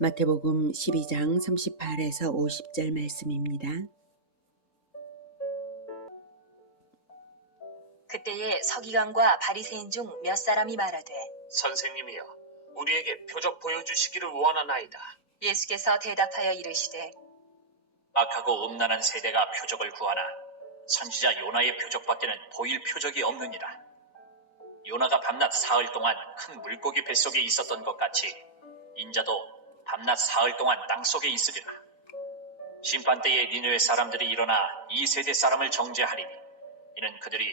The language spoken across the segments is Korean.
마태복음 12장 38에서 50절 말씀입니다. 그때에 서기관과 바리새인 중 몇 사람이 말하되 선생님이여, 우리에게 표적 보여주시기를 원하나이다. 예수께서 대답하여 이르시되 악하고 음란한 세대가 표적을 구하나 선지자 요나의 표적밖에는 보일 표적이 없느니라. 요나가 밤낮 사흘 동안 큰 물고기 뱃속에 있었던 것 같이 인자도 밤낮 사흘 동안 땅속에 있으리라. 심판때에 니느웨 사람들이 일어나 이 세대 사람을 정죄하리니 이는 그들이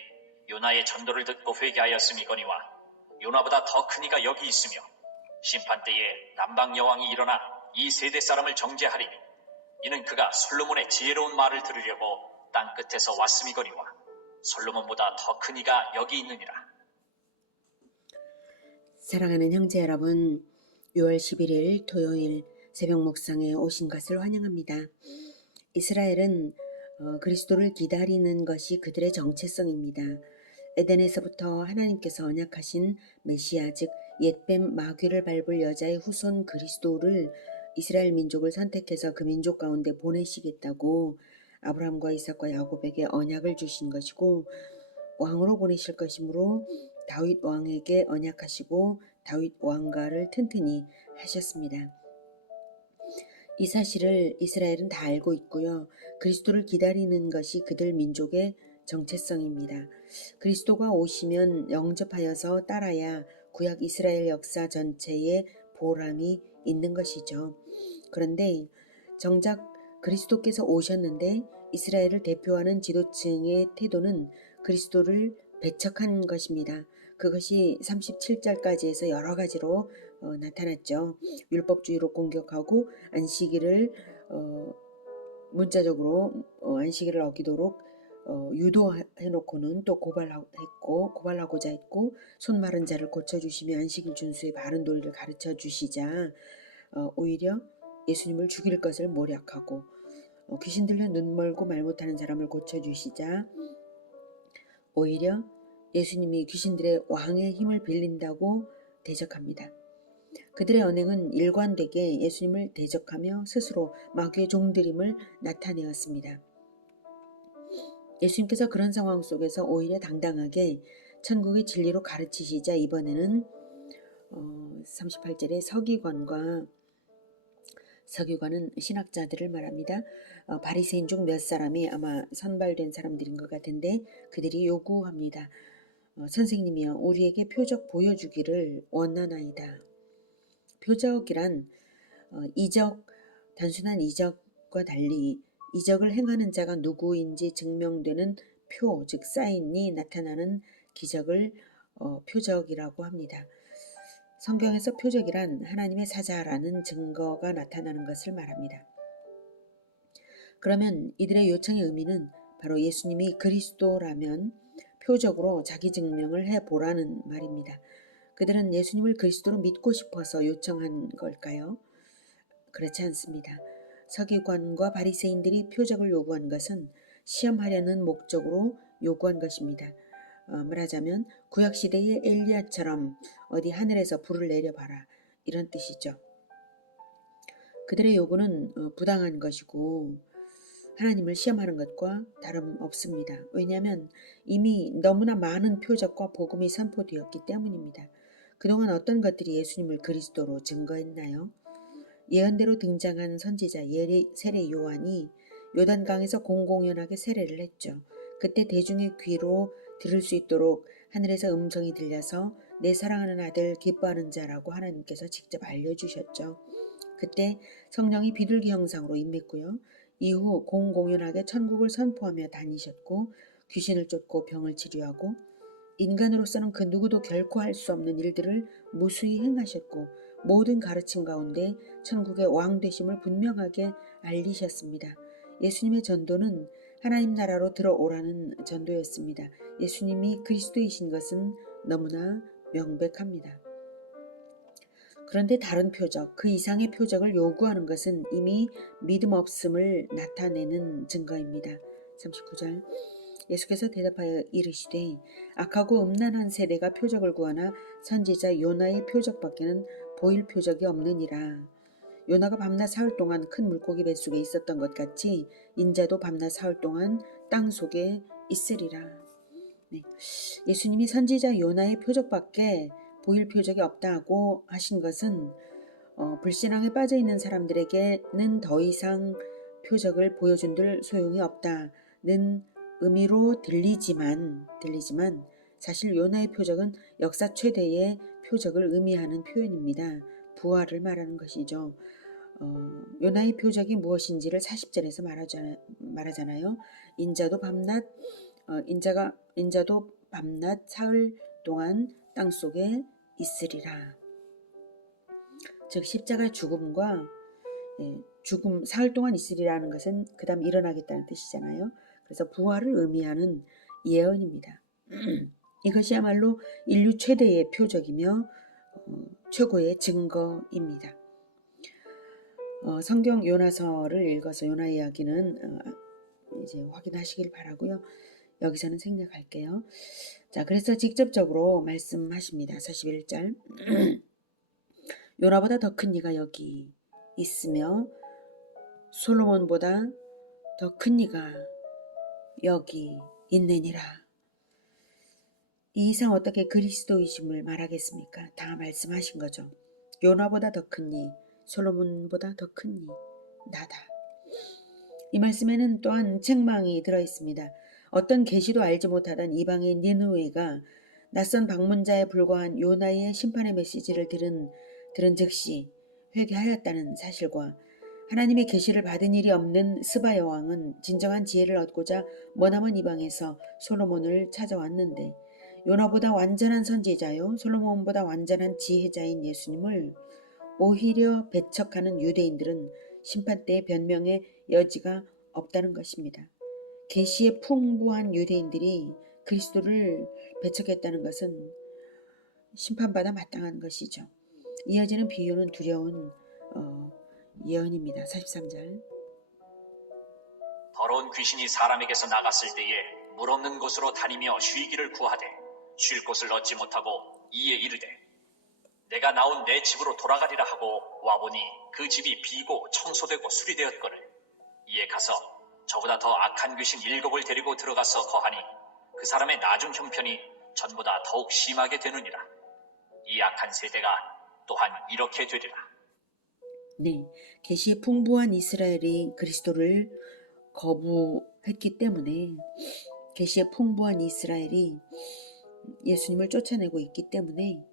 요나의 전도를 듣고 회개하였음이거니와 요나보다 더 큰 이가 여기 있으며 심판때에 남방 여왕이 일어나 이 세대 사람을 정죄하리니 이는 그가 솔로몬의 지혜로운 말을 들으려고 땅 끝에서 왔음이거니와 솔로몬보다 더 큰 이가 여기 있느니라. 사랑하는 형제 여러분, 6월 11일 토요일 새벽 묵상에 오신 것을 환영합니다. 이스라엘은 그리스도를 기다리는 것이 그들의 정체성입니다. 에덴에서부터 하나님께서 언약하신 메시아, 즉 옛뱀 마귀를 밟을 여자의 후손 그리스도를 이스라엘 민족을 선택해서 그 민족 가운데 보내시겠다고 아브라함과 이삭과 야곱에게 언약을 주신 것이고, 왕으로 보내실 것이므로 다윗 왕에게 언약하시고 다윗 왕가를 튼튼히 하셨습니다. 이 사실을 이스라엘은 다 알고 있고요. 그리스도를 기다리는 것이 그들 민족의 정체성입니다. 그리스도가 오시면 영접하여서 따라야 구약 이스라엘 역사 전체에 보람이 있는 것이죠. 그런데 정작 그리스도께서 오셨는데 이스라엘을 대표하는 지도층의 태도는 그리스도를 배척한 것입니다. 그것이 37절까지 해서 여러 가지로 나타났죠. 율법주의로 공격하고 안식일을 문자적으로 안식일을 어기도록 유도해놓고는 또 고발하고자 했고, 손 마른 자를 고쳐주시며 안식일 준수의 바른 도리를 가르쳐 주시자 오히려 예수님을 죽일 것을 모략하고, 귀신 들려 눈 멀고 말 못하는 사람을 고쳐주시자 오히려 예수님이 귀신들의 왕의 힘을 빌린다고 대적합니다. 그들의 언행은 일관되게 예수님을 대적하며 스스로 마귀의 종들임을 나타내었습니다. 예수님께서 그런 상황 속에서 오히려 당당하게 천국의 진리로 가르치시자 이번에는 38절에 서기관은 신학자들을 말합니다. 바리새인 중 몇 사람이 아마 선발된 사람들인 것 같은데 그들이 요구합니다. 선생님이여, 우리에게 표적 보여주기를 원하나이다. 표적이란 단순한 이적과 달리 이적을 행하는 자가 누구인지 증명되는 표, 즉 사인이 나타나는 기적을 표적이라고 합니다. 성경에서 표적이란 하나님의 사자라는 증거가 나타나는 것을 말합니다. 그러면 이들의 요청의 의미는 바로 예수님이 그리스도라면 표적으로 자기 증명을 해보라는 말입니다. 그들은 예수님을 그리스도로 믿고 싶어서 요청한 걸까요? 그렇지 않습니다. 서기관과 바리새인들이 표적을 요구한 것은 시험하려는 목적으로 요구한 것입니다. 말하자면 구약시대의 엘리야처럼 어디 하늘에서 불을 내려봐라, 이런 뜻이죠. 그들의 요구는 부당한 것이고 하나님을 시험하는 것과 다름없습니다. 왜냐하면 이미 너무나 많은 표적과 복음이 선포되었기 때문입니다. 그동안 어떤 것들이 예수님을 그리스도로 증거했나요? 예언대로 등장한 선지자 세례 요한이 요단강에서 공공연하게 세례를 했죠. 그때 대중의 귀로 들을 수 있도록 하늘에서 음성이 들려서 내 사랑하는 아들 기뻐하는 자라고 하나님께서 직접 알려주셨죠. 그때 성령이 비둘기 형상으로 임했고요. 이후 공공연하게 천국을 선포하며 다니셨고 귀신을 쫓고 병을 치료하고 인간으로서는 그 누구도 결코 할 수 없는 일들을 무수히 행하셨고 모든 가르침 가운데 천국의 왕 되심을 분명하게 알리셨습니다. 예수님의 전도는 하나님 나라로 들어오라는 전도였습니다. 예수님이 그리스도이신 것은 너무나 명백합니다. 그런데 다른 표적, 그 이상의 표적을 요구하는 것은 이미 믿음 없음을 나타내는 증거입니다. 39절 예수께서 대답하여 이르시되 악하고 음란한 세대가 표적을 구하나 선지자 요나의 표적밖에는 보일 표적이 없느니라. 요나가 밤낮 사흘 동안 큰 물고기 뱃속에 있었던 것 같이 인자도 밤낮 사흘 동안 땅 속에 있으리라. 네. 예수님이 선지자 요나의 표적밖에 보일 표적이 없다고 하신 것은 불신앙에 빠져 있는 사람들에게는 더 이상 표적을 보여준들 소용이 없다는 의미로 들리지만 사실 요나의 표적은 역사 최대의 표적을 의미하는 표현입니다. 부활을 말하는 것이죠. 요나의 표적이 무엇인지를 40절에서 말하잖아요. 인자도 밤낮 사흘 동안 땅 속에 있으리라. 즉 십자가의 죽음과 죽음 사흘 동안 있으리라는 것은 그 다음 일어나겠다는 뜻이잖아요. 그래서 부활을 의미하는 예언입니다. 이것이야말로 인류 최대의 표적이며 최고의 증거입니다. 성경 요나서를 읽어서 요나 이야기는 이제 확인하시길 바라고요. 여기서는 생략할게요. 자, 그래서 직접적으로 말씀하십니다. 41절 요나보다 더 큰 이가 여기 있으며 솔로몬보다 더 큰 이가 여기 있느니라. 이 이상 어떻게 그리스도이심을 말하겠습니까? 다 말씀하신 거죠. 요나보다 더 큰 이, 솔로몬보다 더 큰 이, 나다. 이 말씀에는 또한 책망이 들어있습니다. 어떤 계시도 알지 못하던 이방인 니느웨가 낯선 방문자에 불과한 요나의 심판의 메시지를 들은 즉시 회개하였다는 사실과 하나님의 계시를 받은 일이 없는 스바 여왕은 진정한 지혜를 얻고자 머나먼 이방에서 솔로몬을 찾아왔는데 요나보다 완전한 선지자요 솔로몬보다 완전한 지혜자인 예수님을 오히려 배척하는 유대인들은 심판 때의 변명의 여지가 없다는 것입니다. 계시에 풍부한 유대인들이 그리스도를 배척했다는 것은 심판받아 마땅한 것이죠. 이어지는 비유는 두려운 예언입니다. 43절 더러운 귀신이 사람에게서 나갔을 때에 물 없는 곳으로 다니며 쉬기를 구하되 쉴 곳을 얻지 못하고 이에 이르되 내가 나온 내 집으로 돌아가리라 하고 와보니 그 집이 비고 청소되고 수리되었거늘 이에 가서 저보다 더 악한 귀신 7을 데리고 들어가서 거하니 그 사람의 나중 형편이 전보다 더욱 심하게 되느니라. 이 악한 세대가 또한 이렇게 되리라. 네, 계시에 풍부한 이스라엘이 그리스도를 거부했기 때문에 계시에 풍부한 이스라엘이 예수님을 쫓아내고 있기 때문에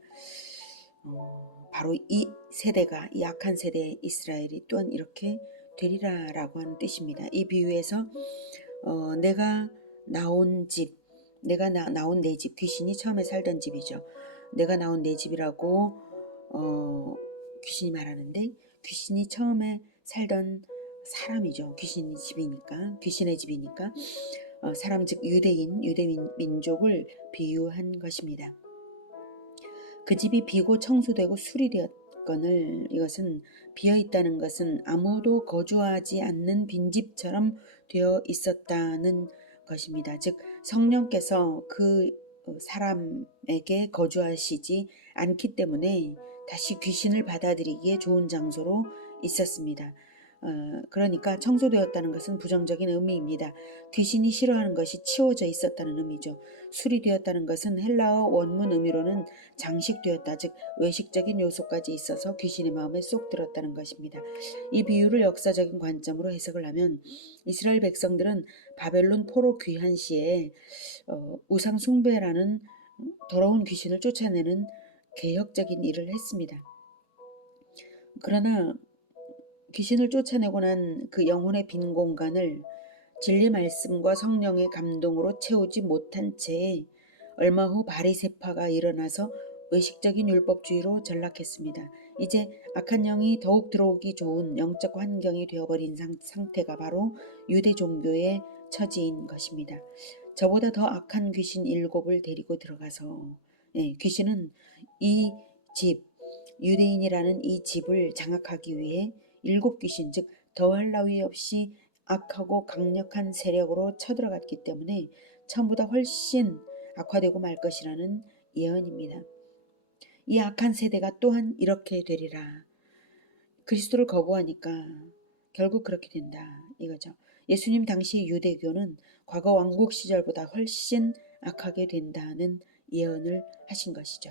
바로 이 세대가 이 악한 세대의 이스라엘이 또한 이렇게 되리라라고 하는 뜻입니다. 이 비유에서 내가 나온 집, 내가 나온 내 집, 귀신이 처음에 살던 집이죠. 내가 나온 내 집이라고 귀신이 말하는데 귀신이 처음에 살던 사람이죠. 귀신의 집이니까 사람 즉 유대인 민족을 비유한 것입니다. 그 집이 비고 청소되고 수리되었거늘 이것은 비어있다는 것은 아무도 거주하지 않는 빈집처럼 되어 있었다는 것입니다. 즉 성령께서 그 사람에게 거주하시지 않기 때문에 다시 귀신을 받아들이기에 좋은 장소로 있었습니다. 그러니까 청소되었다는 것은 부정적인 의미입니다. 귀신이 싫어하는 것이 치워져 있었다는 의미죠. 수리되었다는 것은 헬라어 원문 의미로는 장식되었다, 즉 외식적인 요소까지 있어서 귀신의 마음에 쏙 들었다는 것입니다. 이 비유를 역사적인 관점으로 해석을 하면 이스라엘 백성들은 바벨론 포로 귀환 시에 우상 숭배라는 더러운 귀신을 쫓아내는 개혁적인 일을 했습니다. 그러나 귀신을 쫓아내고 난 그 영혼의 빈 공간을 진리 말씀과 성령의 감동으로 채우지 못한 채 얼마 후 바리새파가 일어나서 의식적인 율법주의로 전락했습니다. 이제 악한 영이 더욱 들어오기 좋은 영적 환경이 되어버린 상태가 바로 유대 종교의 처지인 것입니다. 저보다 더 악한 귀신 7을 데리고 들어가서 귀신은 이 집, 유대인이라는 이 집을 장악하기 위해 7 귀신, 즉 더할 나위 없이 악하고 강력한 세력으로 쳐들어갔기 때문에 처음보다 훨씬 악화되고 말 것이라는 예언입니다. 이 악한 세대가 또한 이렇게 되리라. 그리스도를 거부하니까 결국 그렇게 된다 이거죠. 예수님 당시 유대교는 과거 왕국 시절보다 훨씬 악하게 된다는 예언을 하신 것이죠.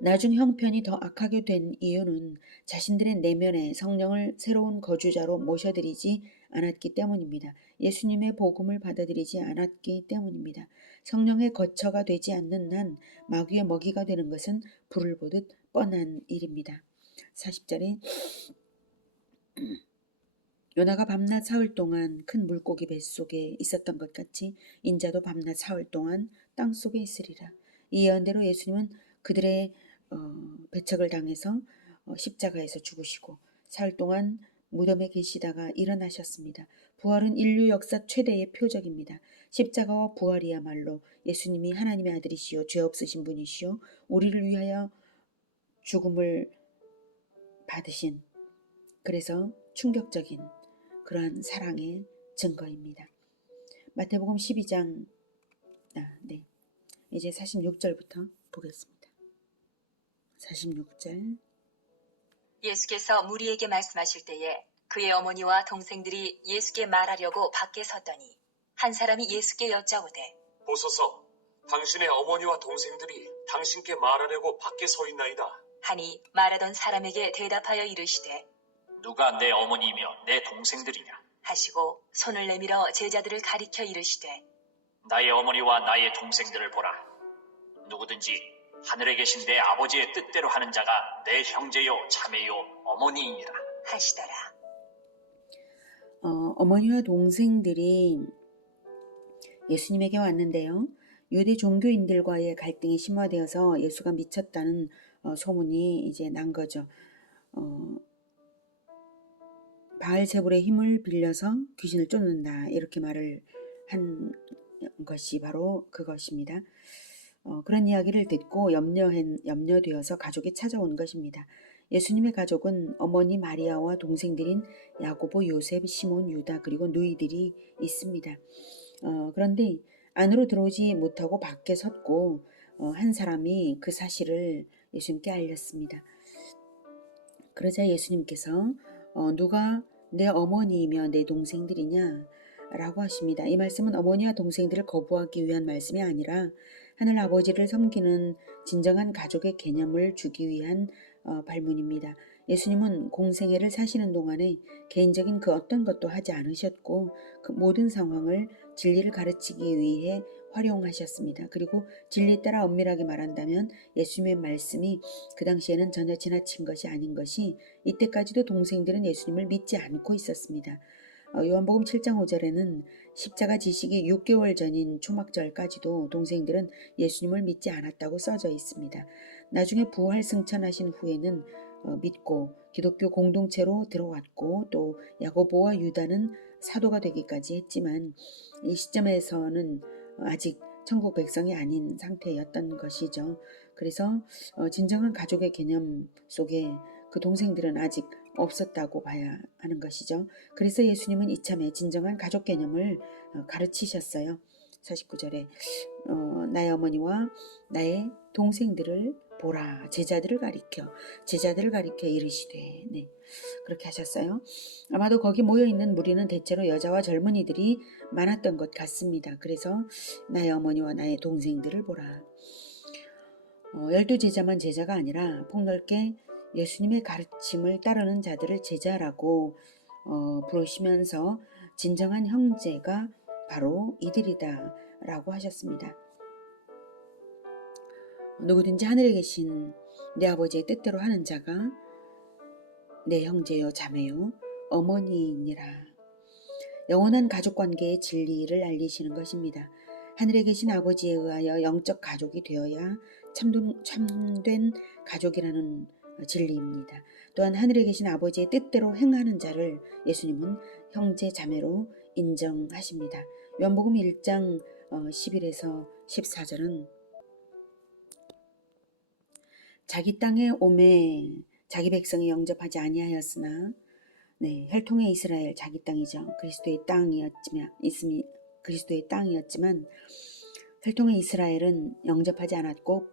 나중 형편이 더 악하게 된 이유는 자신들의 내면에 성령을 새로운 거주자로 모셔들이지 않았기 때문입니다. 예수님의 복음을 받아들이지 않았기 때문입니다. 성령의 거처가 되지 않는 한 마귀의 먹이가 되는 것은 불을 보듯 뻔한 일입니다. 40절에 요나가 밤낮 사흘 동안 큰 물고기 뱃속에 있었던 것 같이 인자도 밤낮 사흘 동안 땅속에 있으리라. 이 예언대로 예수님은 그들의 배척을 당해서 십자가에서 죽으시고 사흘 동안 무덤에 계시다가 일어나셨습니다. 부활은 인류 역사 최대의 표적입니다. 십자가와 부활이야말로 예수님이 하나님의 아들이시요 죄 없으신 분이시요 우리를 위하여 죽음을 받으신, 그래서 충격적인 그러한 사랑의 증거입니다. 마태복음 12장 이제 46절부터 보겠습니다. 46절 예수께서 무리에게 말씀하실 때에 그의 어머니와 동생들이 예수께 말하려고 밖에 섰더니 한 사람이 예수께 여짜오되 보소서, 당신의 어머니와 동생들이 당신께 말하려고 밖에 서 있나이다. 하니 말하던 사람에게 대답하여 이르시되 누가 내 어머니이며 내 동생들이냐? 하시고 손을 내밀어 제자들을 가리켜 이르시되 나의 어머니와 나의 동생들을 보라. 누구든지 하늘에 계신 내 아버지의 뜻대로 하는 자가 내 형제요 자매요 어머니이니라 하시더라. 어머니와 동생들이 예수님에게 왔는데요. 유대 종교인들과의 갈등이 심화되어서 예수가 미쳤다는 소문이 이제 난 거죠. 바알세불의 힘을 빌려서 귀신을 쫓는다 이렇게 말을 한 것이 바로 그것입니다. 그런 이야기를 듣고 염려되어서 가족이 찾아온 것입니다. 예수님의 가족은 어머니 마리아와 동생들인 야고보, 요셉, 시몬, 유다 그리고 누이들이 있습니다. 그런데 안으로 들어오지 못하고 밖에 섰고 한 사람이 그 사실을 예수님께 알렸습니다. 그러자 예수님께서 누가 내 어머니이며 내 동생들이냐? 라고 하십니다. 이 말씀은 어머니와 동생들을 거부하기 위한 말씀이 아니라 하늘 아버지를 섬기는 진정한 가족의 개념을 주기 위한 발문입니다. 예수님은 공생애를 사시는 동안에 개인적인 그 어떤 것도 하지 않으셨고 그 모든 상황을 진리를 가르치기 위해 활용하셨습니다. 그리고 진리에 따라 엄밀하게 말한다면 예수님의 말씀이 그 당시에는 전혀 지나친 것이 아닌 것이 이때까지도 동생들은 예수님을 믿지 않고 있었습니다. 요한복음 7장 5절에는 십자가 지시기 6개월 전인 초막절까지도 동생들은 예수님을 믿지 않았다고 써져 있습니다. 나중에 부활 승천하신 후에는 믿고 기독교 공동체로 들어왔고 또 야고보와 유다는 사도가 되기까지 했지만 이 시점에서는 아직 천국 백성이 아닌 상태였던 것이죠. 그래서 진정한 가족의 개념 속에 그 동생들은 아직 없었다고 봐야 하는 것이죠. 그래서 예수님은 이참에 진정한 가족 개념을 가르치셨어요. 49절에 나의 어머니와 나의 동생들을 보라. 제자들을 가리켜 이르시되 그렇게 하셨어요. 아마도 거기 모여있는 무리는 대체로 여자와 젊은이들이 많았던 것 같습니다. 그래서 나의 어머니와 나의 동생들을 보라. 12제자만 제자가 아니라 폭넓게 예수님의 가르침을 따르는 자들을 제자라고 부르시면서 진정한 형제가 바로 이들이다 라고 하셨습니다. 누구든지 하늘에 계신 내 아버지의 뜻대로 하는 자가 내 형제요 자매요 어머니이니라. 영원한 가족관계의 진리를 알리시는 것입니다. 하늘에 계신 아버지에 의하여 영적 가족이 되어야 참된 가족이라는 진리입니다. 또한 하늘에 계신 아버지의 뜻대로 행하는 자를 예수님은 형제 자매로 인정하십니다. 요한복음 1장 11에서 14절은 자기 땅에 오매 자기 백성이 영접하지 아니하였으나 혈통의 이스라엘 자기 땅이죠. 그리스도의 땅이었지만 혈통의 이스라엘은 영접하지 않았고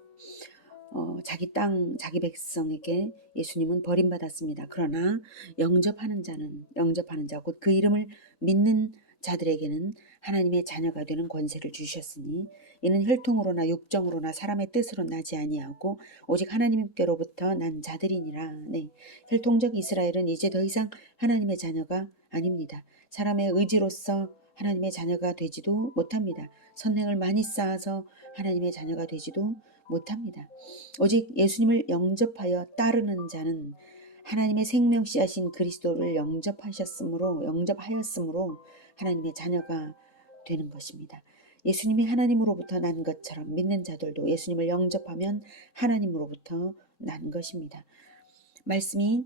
자기 땅, 자기 백성에게 예수님은 버림받았습니다. 그러나 영접하는 자, 곧 그 이름을 믿는 자들에게는 하나님의 자녀가 되는 권세를 주셨으니 이는 혈통으로나 육정으로나 사람의 뜻으로 나지 아니하고 오직 하나님께로부터 난 자들이니라. 네, 혈통적 이스라엘은 이제 더 이상 하나님의 자녀가 아닙니다. 사람의 의지로서 하나님의 자녀가 되지도 못합니다. 선행을 많이 쌓아서 하나님의 자녀가 되지도 못합니다. 오직 예수님을 영접하여 따르는 자는 하나님의 생명 씨앗인 그리스도를 영접하였으므로 하나님의 자녀가 되는 것입니다. 예수님이 하나님으로부터 난 것처럼 믿는 자들도 예수님을 영접하면 하나님으로부터 난 것입니다. 말씀이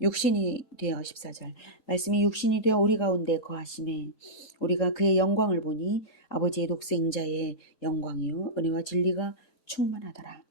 육신이 되어 14절 말씀이 육신이 되어 우리 가운데 거하심에 우리가 그의 영광을 보니 아버지의 독생자의 영광이요 은혜와 진리가 충만하더라.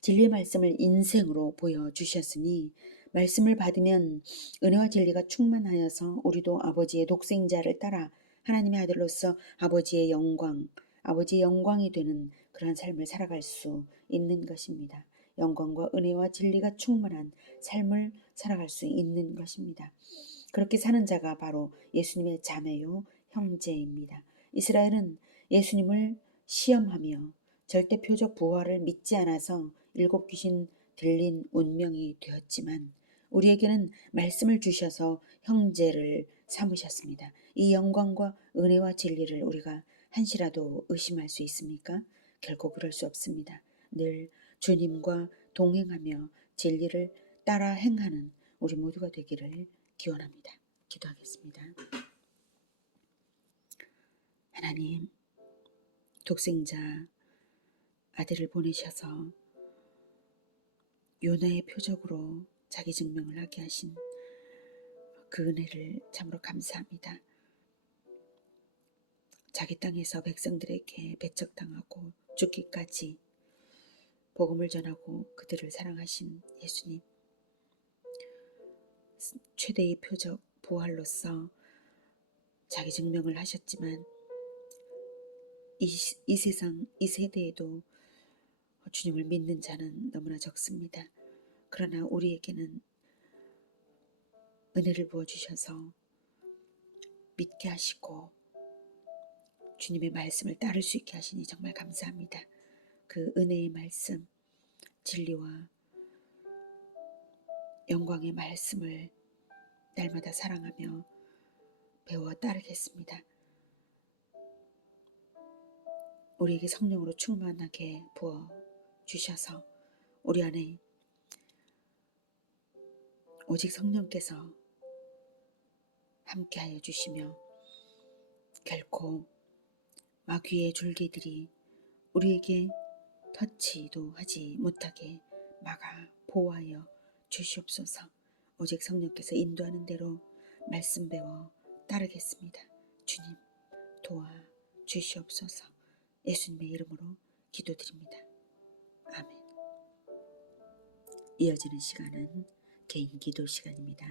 진리의 말씀을 인생으로 보여주셨으니 말씀을 받으면 은혜와 진리가 충만하여서 우리도 아버지의 독생자를 따라 하나님의 아들로서 아버지의 영광이 되는 그런 삶을 살아갈 수 있는 것입니다. 영광과 은혜와 진리가 충만한 삶을 살아갈 수 있는 것입니다. 그렇게 사는 자가 바로 예수님의 자매요 형제입니다. 이스라엘은 예수님을 시험하며 절대 표적 부활을 믿지 않아서 일곱 귀신 들린 운명이 되었지만 우리에게는 말씀을 주셔서 형제를 삼으셨습니다. 이 영광과 은혜와 진리를 우리가 한시라도 의심할 수 있습니까? 결코 그럴 수 없습니다. 늘 주님과 동행하며 진리를 따라 행하는 우리 모두가 되기를 기원합니다. 기도하겠습니다. 하나님, 독생자 아들을 보내셔서 요나의 표적으로 자기 증명을 하게 하신 그 은혜를 참으로 감사합니다. 자기 땅에서 백성들에게 배척당하고 죽기까지 복음을 전하고 그들을 사랑하신 예수님, 최대의 표적 부활로서 자기 증명을 하셨지만 이 세상 이 세대에도 주님을 믿는 자는 너무나 적습니다. 그러나 우리에게는 은혜를 부어주셔서 믿게 하시고 주님의 말씀을 따를 수 있게 하시니 정말 감사합니다. 그 은혜의 말씀, 진리와 영광의 말씀을 날마다 사랑하며 배워 따르겠습니다. 우리에게 성령으로 충만하게 부어 주셔서 우리 안에 오직 성령께서 함께하여 주시며 결코 마귀의 줄기들이 우리에게 터치도 하지 못하게 막아 보호하여 주시옵소서. 오직 성령께서 인도하는 대로 말씀 배워 따르겠습니다. 주님 도와 주시옵소서. 예수님의 이름으로 기도드립니다. 아멘. 이어지는 시간은 개인 기도 시간입니다.